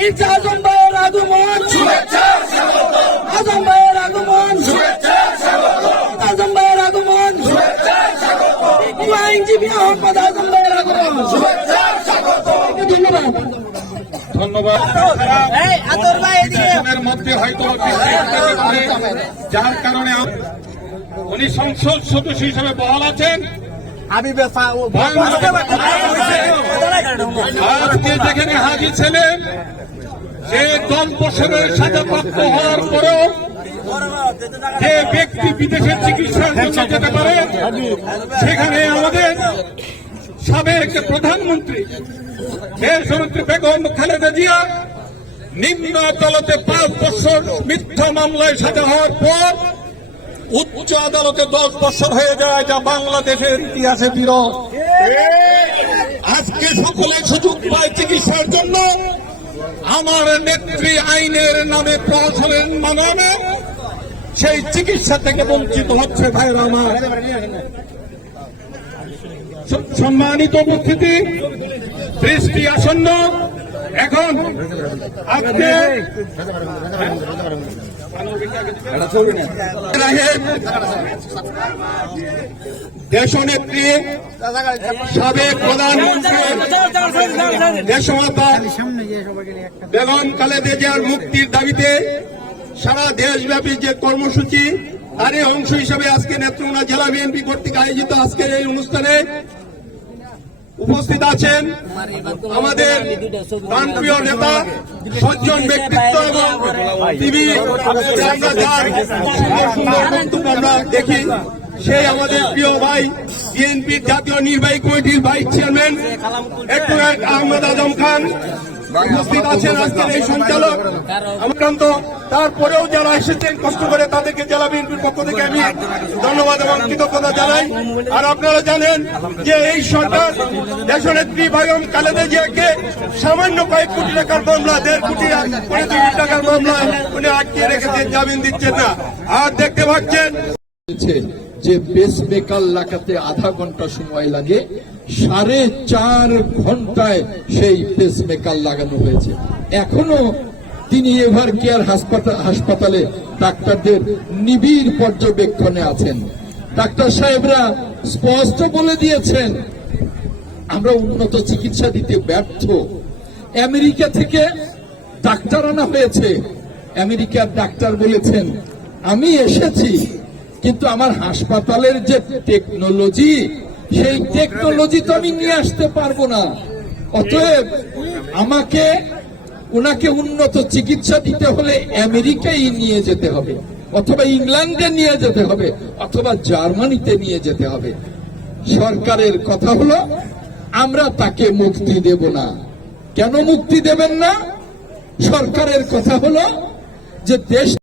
মির্জা আজম ভাইয়ের আগমন আজম ভাইয়ের আগমন আজম ভাইয়ের আগমন আইনজীবী আহমদ আজম ভাইয়ের আগমন ধন্যবাদ ধন্যবাদ। এই আতর ভাই এদিকে এর মধ্যে হয়তো যার কারণে উনি সংসদ সদস্য হিসেবে বহাল আছেন। আজকে যেখানে হাজির ছিলেন যে দল বছরের সাথে প্রাপ্ত হওয়ার পরেও যে ব্যক্তি বিদেশে চিকিৎসার জন্য যেতে পারে সেখানে আমাদের সাবেক প্রধানমন্ত্রী দেশমন্ত্রী বেগম খালেদা জিয়া নিম্ন আদালতে পাঁচ বছর মিথ্যা মামলায় সাজা হওয়ার পর উচ্চ আদালতে দশ বছর হয়ে যায় যা বাংলাদেশের ইতিহাসে বিরল। আজকে সকলে সুযোগ পায় চিকিৎসার জন্য। আমার নেত্রী আইনের নামে প্রশাসনের নামে সেই চিকিৎসা থেকে বঞ্চিত হচ্ছে ভাইরা আমার। সম্মানিত উপস্থিতি বৃষ্টি আসন্ন। এখন আজকে সাবেক প্রধানমন্ত্রী বেগম খালেদা মুক্তির দাবিতে সারা দেশব্যাপী যে কর্মসূচি, তারই অংশ হিসেবে আজকে নেত্রকোনা জেলা বিএনপি কর্তৃক আয়োজিত আজকের এই অনুষ্ঠানে উপস্থিত আছেন আমাদের প্রাণপ্রিয় নেতা, সজ্জন ব্যক্তিত্ব এবং টিভি সুন্দর সুন্দর বক্তব্য আমরা দেখি সেই আমাদের প্রিয় ভাই বিএনপির জাতীয় নির্বাহী কমিটির vice chairman advocate Ahmad Azam Khan. উপস্থিত আছেন আজকের এই সঞ্চালক আক্রান্ত তারপরেও যারা এসেছেন, কষ্ট করে তাদেরকে জেলা বিএনপির পক্ষ থেকে আমি ধন্যবাদ এবং কৃতজ্ঞতা জানাই। আর আপনারা জানেন যে এই সরকার দেশনেত্রী বেগম খালেদা জিয়াকে সামান্য কয়েক কোটি টাকার মামলা, দেড় কোটি কোটি টাকার মামলা উনি আটকে রেখেছেন, জামিন দিচ্ছেন না। আর দেখতে পাচ্ছেন যে বেস মেকার লাগাতে আধা ঘণ্টা সময় লাগে। সাড়ে চার ঘন্টায় সেই পেস মেকার লাগানো হয়েছে। এখনও তিনি এভার কেয়ার হাসপাতাল হাসপাতালে ডাক্তারদের নিবিড় পর্যবেক্ষণে আছেন। ডাক্তার সাহেবরা স্পষ্ট বলে দিয়েছেন, আমরা উন্নত চিকিৎসা দিতে ব্যর্থ। আমেরিকা থেকে ডাক্তার আনা হয়েছে। আমেরিকার ডাক্তার বলেছেন, আমি এসেছি, কিন্তু আমার হাসপাতালের যে টেকনোলজি সেই টেকনোলজি তো আমি নিয়ে আসতে পারব না। অতএব আমাকে ওনাকে উন্নত চিকিৎসা দিতে হলে আমেরিকায় নিয়ে যেতে হবে, অথবা ইংল্যান্ডে নিয়ে যেতে হবে, অথবা জার্মানিতে নিয়ে যেতে হবে। সরকারের কথা হলো, আমরা তাকে মুক্তি দেব না। কেন মুক্তি দেবেন না? সরকারের কথা হলো যে দেশ